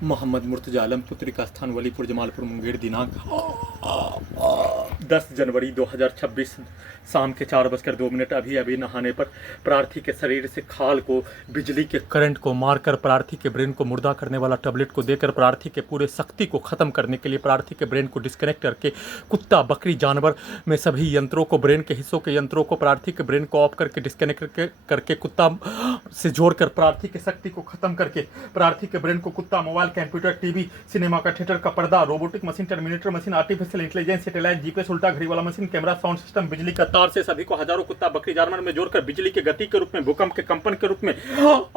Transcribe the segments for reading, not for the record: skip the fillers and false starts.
मोहम्मद मुर्तजा आलम पुत्री का स्थान वलीपुर जमालपुर मुंगेर दिनांक 10 जनवरी 2026 शाम के 4:02 अभी नहाने पर प्रार्थी के शरीर से खाल को बिजली के करंट को मारकर प्रार्थी के ब्रेन को मुर्दा करने वाला टैबलेट को देकर प्रार्थी के पूरे शक्ति को खत्म करने के लिए प्रार्थी के ब्रेन को डिस्कनेक्ट करके कुत्ता बकरी जानवर में सभी यंत्रों को ब्रेन के हिस्सों के यंत्रों को प्रार्थी के ब्रेन को ऑफ करके डिस्कनेक्ट करके कुत्ता से जोड़कर प्रार्थी की शक्ति को खत्म करके प्रार्थी के ब्रेन को कुत्ता मोबाइल कंप्यूटर टीवी सिनेमा का थिएटर का पर्दा robotic machine terminator machine artificial intelligence satellite GPS उल्टा घड़ी वाला मशीन कैमरा साउंड सिस्टम बिजली का तार से सभी को हजारों कुत्ता बकरी जानवर में जोड़कर बिजली के गति के रूप में भूकंप के कंपन के रूप में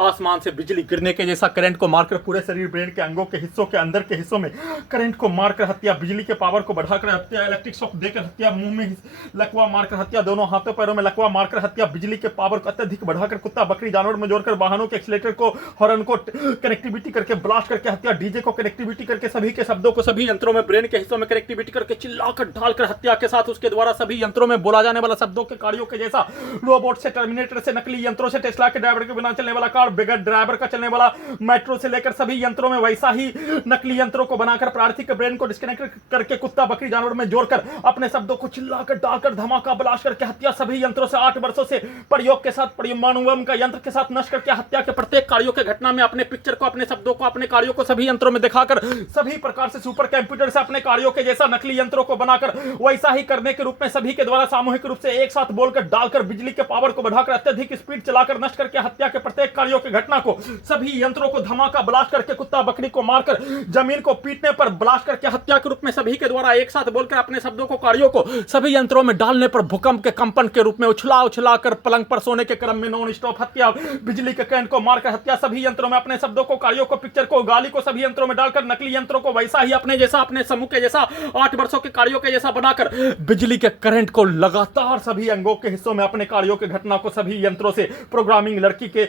आसमान से बिजली गिरने के जैसा करंट को मारकर पूरे शरीर ब्रेन के अंगों के हिस्सों के अंदर के हिस्सों में करंट को मारकर हत्या बिजली के पावर को बढ़ाकर हत्या इलेक्ट्रिक शॉक देकर हत्या मुंह में लकवा मारकर हत्या दोनों हाथों पैरों में लकवा मारकर हत्या बिजली के पावर को अत्यधिक बढ़ाकर कुत्ता बकरी जानवर में जोड़कर वाहनों के एक्सीलेटर को हॉर्न को कनेक्टिविटी करके ब्लास्ट करके हत्या डीजे को कनेक्टिविटी करके सभी के शब्दों को सभी यंत्रों में ब्रेन के हिस्सों में कनेक्टिविटी करके चिल्लाकर ढालकर हत्या के साथ उसके द्वारा सभी यंत्रों में बोला जाने वाला शब्दों के कार्यों के जैसा रोबोट से टर्मिनेटर से नकली यंत्रों से टेस्ला के ड्राइवर के बिना चलने वाला कार बगैर ड्राइवर का चलने वाला मेट्रो से लेकर सभी यंत्रों में वैसा ही नकली यंत्रों को बनाकर प्रार्थी के ब्रेन को डिस्कनेक्ट करके कुत्ता बकरी जानवर में जोड़कर अपने शब्दों को चिल्लाकर डालकर धमाका ब्लास्ट करके हत्या सभी यंत्रों से 8 वर्षों से प्रयोग के साथ परमाणु बम का यंत्र के साथ नष्ट करके हत्या के प्रत्येक कार्यों के घटना में अपने पिक्चर को अपने शब्दों को अपने कार्यों को सभी यंत्रों में दिखाकर सभी प्रकार से सुपर कंप्यूटर से अपने कार्यों के जैसा नकली यंत्रों को बनाकर वैसा ही करने के रूप में सभी के द्वारा सामूहिक रूप से एक साथ बोलकर डालकर बिजली के पावर को बढ़ाकर अत्यधिक स्पीड चलाकर नष्ट करके हत्या के प्रत्येक कार्यों की घटना को सभी यंत्रों को धमाका ब्लास्ट करके कुत्ता बकरी को मारकर जमीन को पीटने पर ब्लास्ट करके हत्या के रूप में सभी के द्वारा एक साथ बोलकर अपने शब्दों को कार्यों को सभी यंत्रों में डालने पर भूकंप के कंपन के रूप में उछला उछला कर पलंग पर सोने के क्रम में नॉन स्टॉप हत्या बिजली के करंट को मारकर हत्या सभी यंत्रों में अपने शब्दों को कार्यों को पिक्चर को गाली को सभी यंत्रों में डालकर नकली यंत्रों को वैसा ही अपने जैसा अपने समूह के जैसा 8 वर्षों के कार्यों के जैसा बनाकर बिजली के करंट को लगातार सभी अंगों के हिस्सों में अपने कार्यों के घटना को सभी यंत्रों से प्रोग्रामिंग लड़की के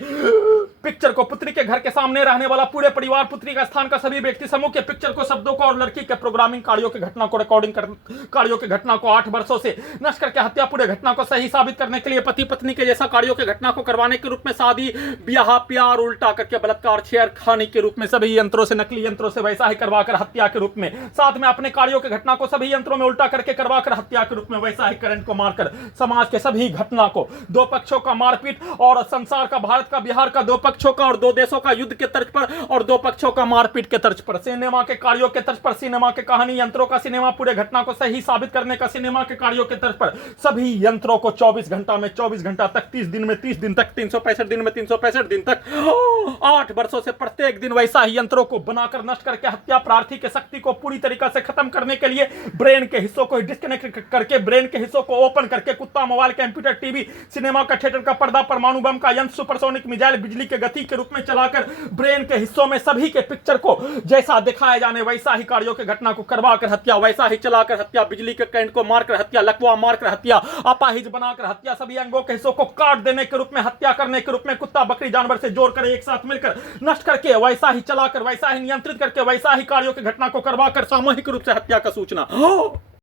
पिक्चर को पुत्री के घर के सामने रहने वाला पूरे परिवार पुत्री का स्थान का सभी व्यक्ति समूह के पिक्चर को शब्दों को और लड़की के प्रोग्रामिंग कार्यों की घटना को रिकॉर्डिंग कार्यों की घटना को 8 वर्षों से नष्ट करके हत्या पूरे घटना को सही साबित करने के लिए पति पत्नी के जैसा कार्यों की घटना को करवाने के रूप में शादी ब्याह प्यार उल्टा करके बलात्कार छेड़ खाने के रूप में सभी यंत्रों से नकली यंत्रों से वैसा ही करवाकर हत्या के रूप में साथ में अपने कार्यों की घटना को सभी यंत्रों में उल्टा करके करवाकर हत्या के रूप में वैसा ही करंट को मारकर समाज के सभी घटना को दो पक्षों का मारपीट और संसार का भारत का बिहार का दो पक्षों का और दो देशों का युद्ध के तर्ज पर और दो पक्षों का मारपीट के तर्ज पर सिनेमा के कार्यों के तर्ज पर सिनेमा के कहानी यंत्रों का सिनेमा पूरे घटना को सही साबित करने का सिनेमा के कार्यों के तर्ज पर सभी यंत्रों को 24 घंटा में 24 घंटा तक 30 दिन में 30 दिन तक 365 दिन में 365 दिन तक 8 वर्षों से प्रत्येक दिन वैसा ही यंत्रों को बनाकर नष्ट करके हत्या प्रार्थी के शक्ति को पूरी तरीके से खत्म करने के लिए ब्रेन के हिस्सों को डिस्कनेक्ट करके ब्रेन के हिस्सों को ओपन करके कुत्ता मोबाइल कंप्यूटर टीवी सिनेमा का थिएटर का पर्दा परमाणु बम का यंत्र सुपरसोनिक मिसाइल बिजली के गति के रूप में चलाकर ब्रेन के हिस्सों में सभी के पिक्चर को जैसा दिखाया जाने वैसा ही कार्यों के घटना को करवाकर हत्या वैसा ही चलाकर हत्या बिजली के करंट को मारकर हत्या लकवा मारकर हत्या अपाहिज बनाकर हत्या सभी अंगों के हिस्सों को काट देने के रूप में हत्या करने के रूप में कुत्ता बकरी जानवर से जोड़कर एक साथ मिलकर नष्ट करके वैसा ही चलाकर वैसा ही नियंत्रित करके वैसा ही कार्यों की घटना को करवाकर सामूहिक रूप से हत्या का सूचना